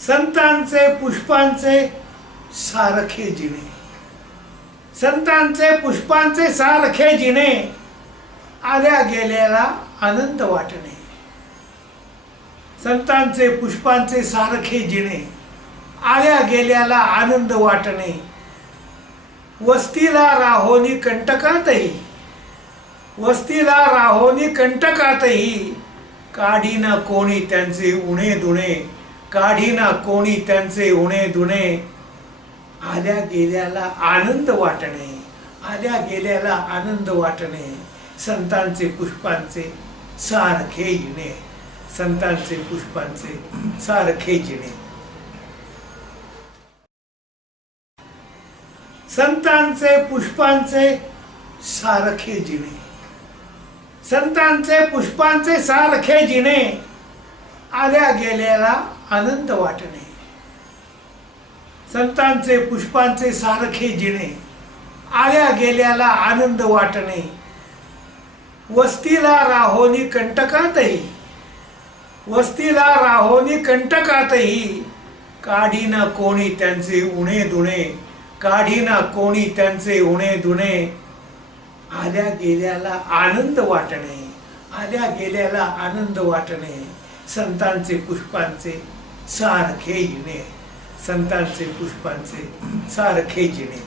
संतांचे पुष्पांचे सारखे जिणे, संतांचे पुष्पांचे सारखे जिणे, आल्या गेल्याला आनंद वाटणे. संतांचे पुष्पांचे सारखे जिणे, आल्या गेल्याला आनंद वाटणे. वस्तीला राहोनी कंटकातही, वस्तीला राहोनी कंटकातही, काढीना कोणी त्यांचे उणे दुणे, काढीना कोणी त्यांचे उणे दुणे. आल्या गेल्याला आनंद वाटणे, आल्या गेल्याला आनंद वाटणे. संतांचे पुष्पांचे सारखे जिणे, संतांचे पुष्पांचे सारखे जिणे. संतांचे पुष्पांचे सारखे जिणे, संतांचे पुष्पांचे सारखे जिणे, आल्या गेल्याला आनंद वाटणे. संतांचे पुष्पांचे सारखे जिणे, आल्या गेल्याला आनंद वाटणे. वस्तीला राहोनी कंटकातही, वस्तीला राहोनी कंटकातही, काढीना कोणी त्यांचे उणे दुणे, काढीना कोणी त्यांचे उणे दुणे. आल्या गेल्याला आनंद वाटणे, आल्या गेल्याला आनंद वाटणे. संतांचे पुष्पांचे सारखे जिणे, संतांचे पुष्पांचे सारखे जिणे.